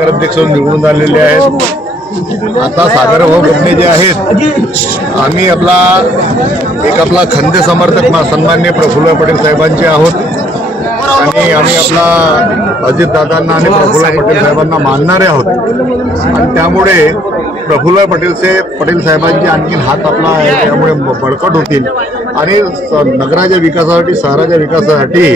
नगराध्यक्ष निवडून आलेले आहेत. आता सागरभाऊ गमने जे आहेत, आम्ही आपला खंदे समर्थक सन्माननीय प्रफुल्ल पटेल साहेबांचे आहोत आणि आम्ही आपला अजितदादांना आणि प्रफुल्ल पटेल साहेबांना मानणारे आहोत आणि त्यामुळे प्रफुल्ल पटेल साहेबांचे आणखीन हात आपला त्यामुळे बळकट होतील आणि नगराच्या विकासासाठी, शहराच्या विकासासाठी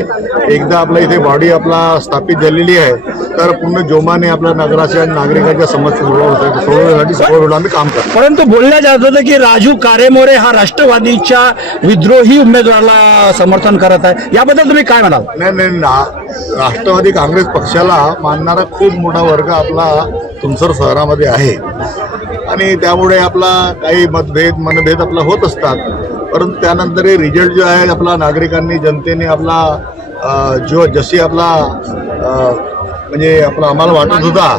एकदा आपल्या इथे बॉडी आपला स्थापित झालेली आहे तर पूर्ण जोमाने आपल्या नगराच्या आणि नागरिकांच्या समस्या सोडवण्यासाठी आम्ही काम करतो. परंतु बोलल्या जात होतं की राजू कारेमोरे हा राष्ट्रवादीच्या विद्रोही उमेदवाराला समर्थन करत आहे, याबद्दल तुम्ही काय म्हणाल? नाही, राष्ट्रवादी काँग्रेस पक्षाला मानणारा खूप मोठा वर्ग आपला तुमसर शहरामध्ये आहे आणि त्यामुळे आपला काही मनभेद आपला होत असतात, परंतु त्यानंतर हे रिझल्ट जो आहे आपला नागरिकांनी, जनतेने आपला जशी आपला म्हणजे आपला आम्हाला वाटत होता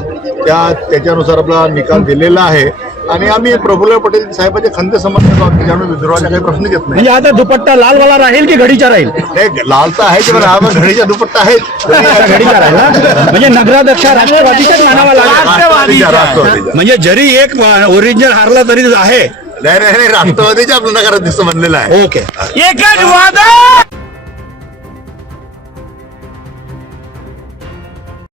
त्याच्यानुसार आपला निकाल दिलेला आहे आणि आम्ही प्रफुल्ल पटेल साहेबांचे खंदे समर्थक आहोत. त्याच्यामुळे विद्रोहाचा काही प्रश्न येत नाही. म्हणजे आता दुपट्टा लालवाला राहील की घडीचा राहील? लाल तर आहे की घडीचा दुपट्टा आहे, घडीचा राहील. म्हणजे नगराध्यक्ष राष्ट्रवादीच्याच मानावा लागेल. म्हणजे जरी एक ओरिजिनल हारला तरी आहे. नाही, राष्ट्रवादीच्या आपलं नगराध्यक्ष बनलेला आहे. ओके. एकच वादा.